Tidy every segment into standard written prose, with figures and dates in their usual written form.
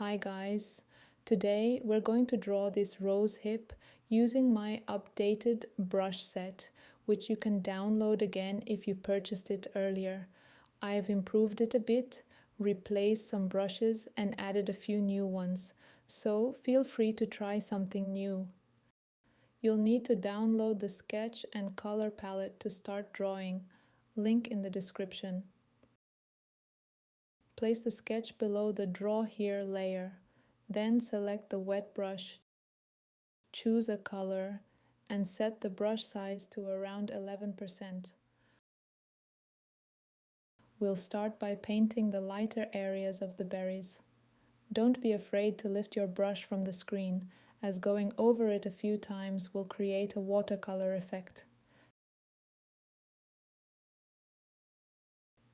Hi guys, today we're going to draw this rose hip using my updated brush set, which you can download again if you purchased it earlier. I've improved it a bit, replaced some brushes and added a few new ones, so feel free to try something new. You'll need to download the sketch and color palette to start drawing, link in the description. Place the sketch below the Draw Here layer, then select the wet brush, choose a color, and set the brush size to around 11%. We'll start by painting the lighter areas of the berries. Don't be afraid to lift your brush from the screen, as going over it a few times will create a watercolor effect.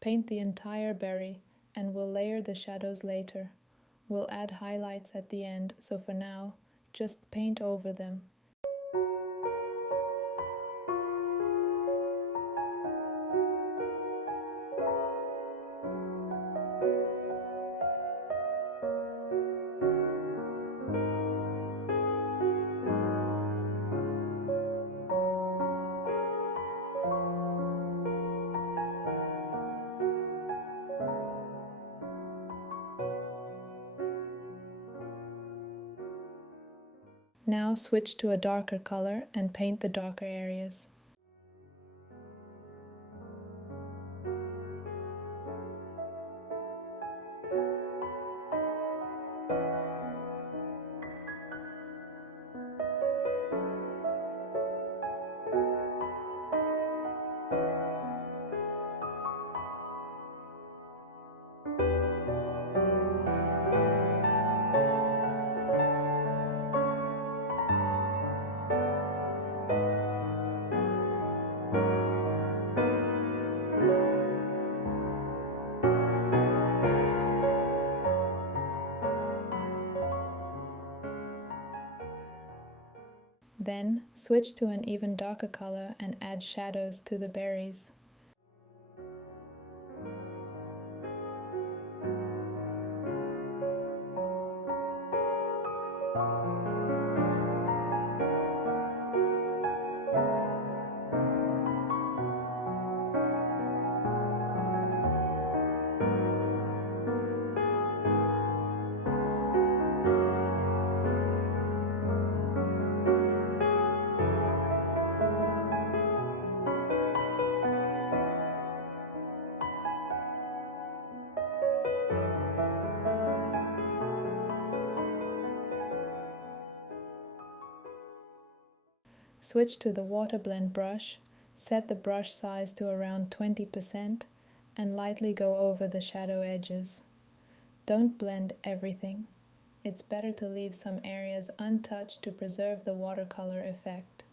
Paint the entire berry, and we'll layer the shadows later. We'll add highlights at the end, so for now, just paint over them. Now switch to a darker color and paint the darker areas. Then, switch to an even darker color and add shadows to the berries. Switch to the water blend brush, set the brush size to around 20% and lightly go over the shadow edges. Don't blend everything. It's better to leave some areas untouched to preserve the watercolor effect.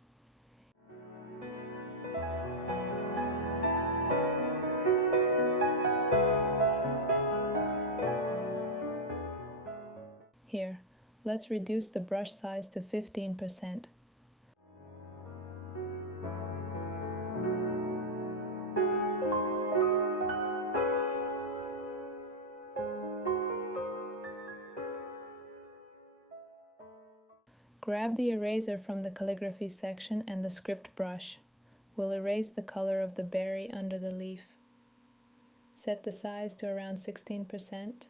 Here, let's reduce the brush size to 15%. Grab the eraser from the calligraphy section and the script brush. We'll erase the color of the berry under the leaf. Set the size to around 16%.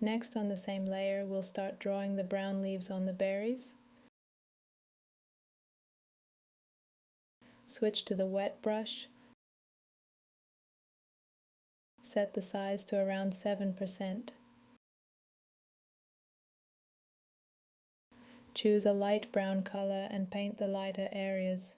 Next, on the same layer, we'll start drawing the brown leaves on the berries. Switch to the wet brush. Set the size to around 7%. Choose a light brown color and paint the lighter areas.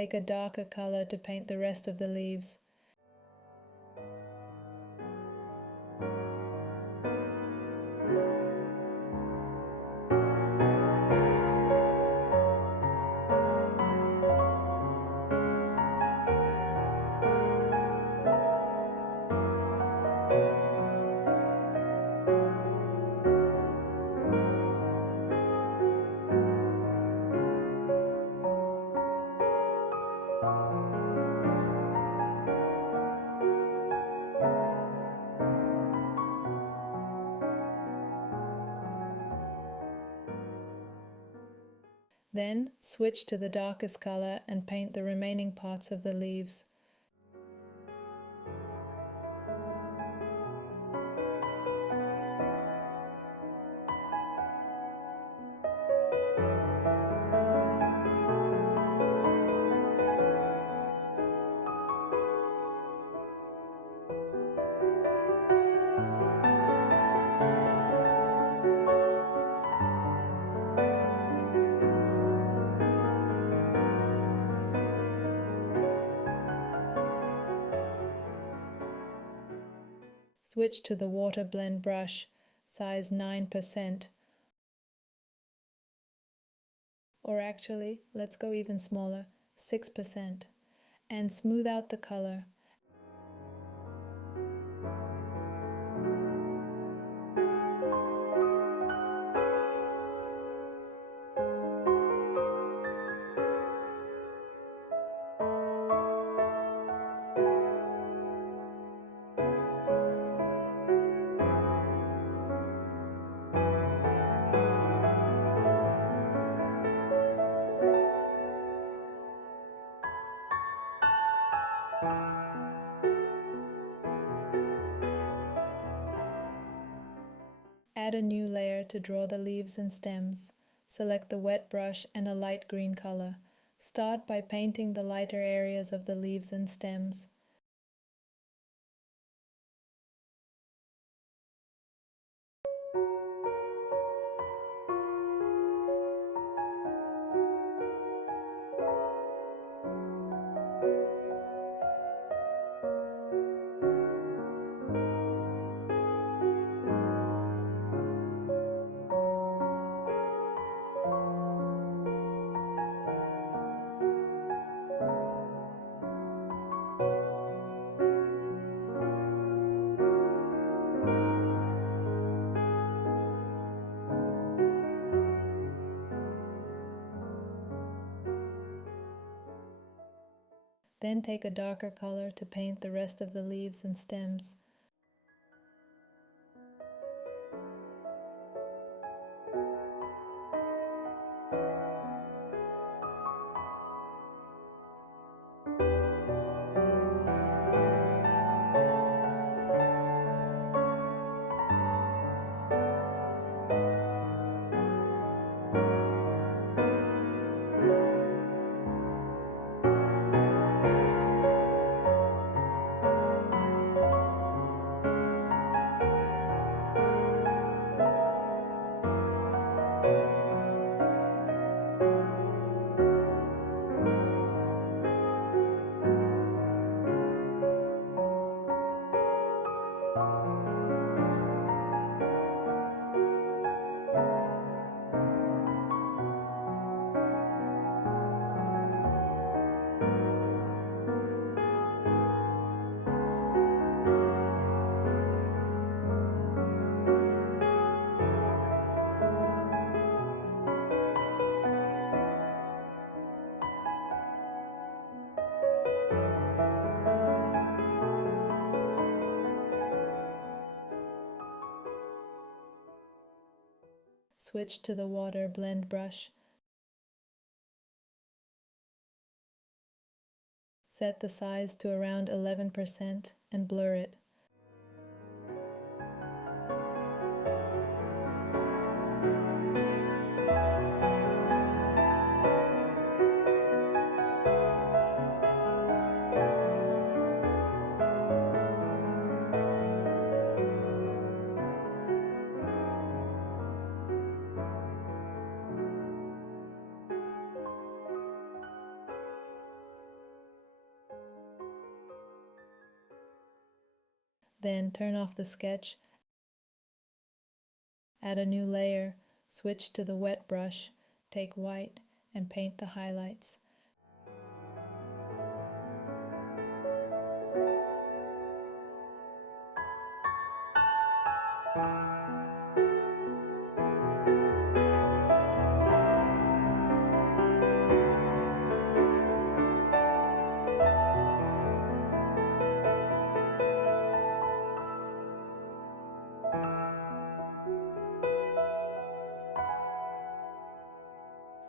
take a darker color to paint the rest of the leaves. Then switch to the darkest color and paint the remaining parts of the leaves. Switch to the water blend brush, size 9%. Or actually, let's go even smaller, 6%. And smooth out the color. Add a new layer to draw the leaves and stems. Select the wet brush and a light green color. Start by painting the lighter areas of the leaves and stems. Then take a darker color to paint the rest of the leaves and stems. Switch to the water blend brush. Set the size to around 11% and blur it. Then turn off the sketch, add a new layer, switch to the wet brush, take white, and paint the highlights.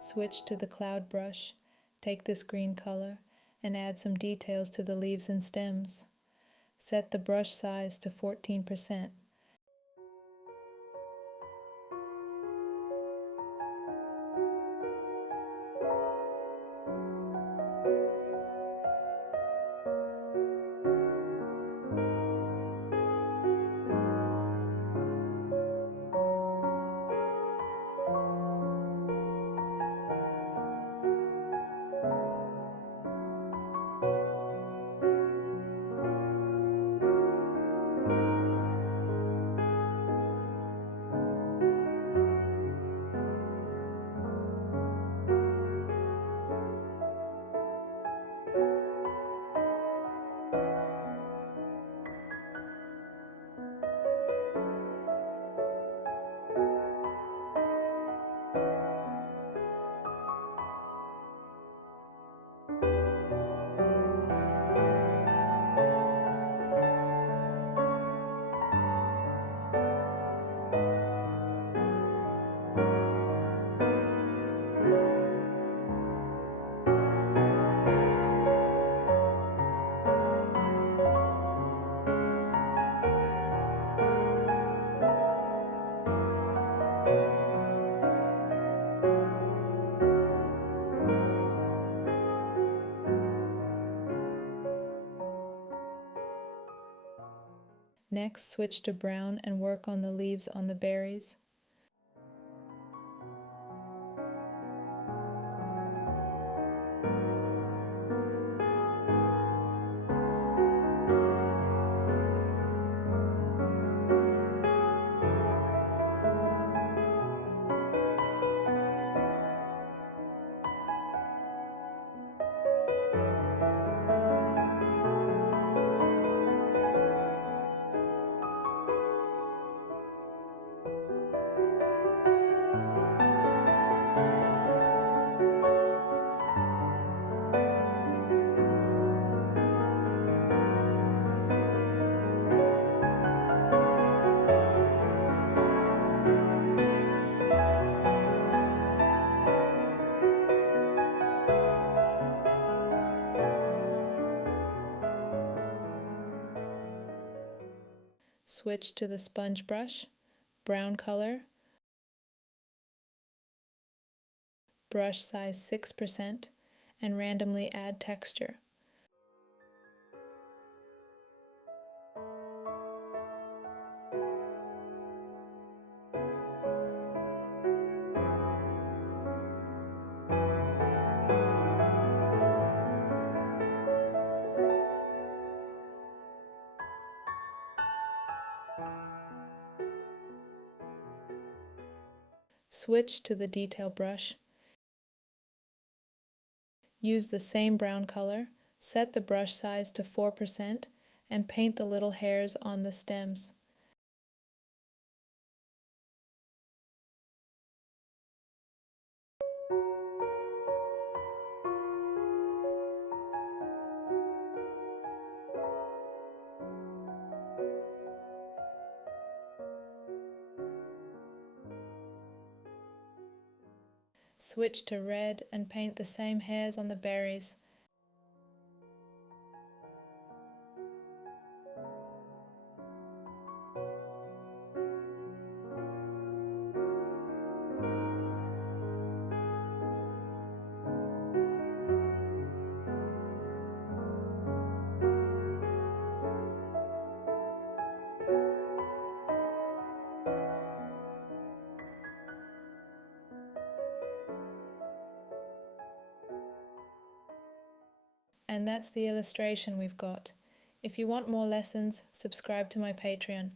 Switch to the cloud brush, take this green color, and add some details to the leaves and stems. Set the brush size to 14%. Next, switch to brown and work on the leaves on the berries. Switch to the sponge brush, brown color, brush size 6%, and randomly add texture. Switch to the detail brush. Use the same brown color, set the brush size to 4%, and paint the little hairs on the stems. Switch to red and paint the same hairs on the berries. And that's the illustration we've got. If you want more lessons, subscribe to my Patreon.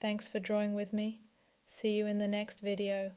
Thanks for drawing with me. See you in the next video.